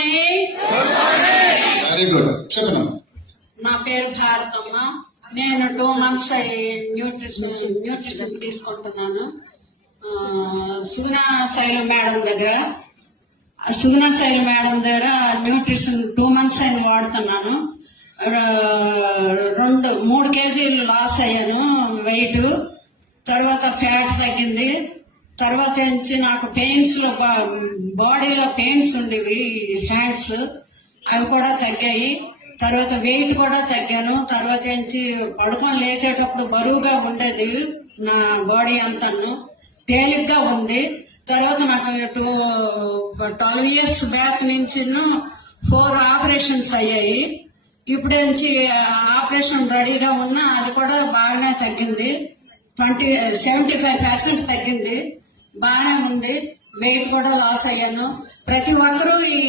Morning. Very good. చెప్పండి. నా పేరు భారతమ్మ. నేను 2 months న్యూట్రిషన్ తీసుకుంటున్నాను సుగుణ శైలు మేడం దగ్గర. న్యూట్రిషన్ 2 months అయిన వాడుతున్నాను. 3 kgs లాస్ అయ్యాను వెయిట్. తర్వాత ఫ్యాట్ తగ్గింది. తర్వాత నుంచి నాకు పెయిన్స్ లో బాడీలో పెయిన్స్ ఉండేవి, హ్యాండ్స్ అవి కూడా తగ్గాయి. తర్వాత వెయిట్ కూడా తగ్గాను. తర్వాత నుంచి పడుకొని లేచేటప్పుడు బరువుగా ఉండేది నా బాడీ అంతాను, తేలిగ్గా ఉంది. తర్వాత నాకు 12 years బ్యాక్ నుంచి 4 ఆపరేషన్స్ అయ్యాయి. ఇప్పుడు నుంచి ఆపరేషన్ రెడీగా ఉన్నా అది కూడా బాగానే తగ్గింది. 75% తగ్గింది, బాగానే ఉంది. వెయిట్ కూడా లాస్ అయ్యాను. ప్రతి ఒక్కరూ ఈ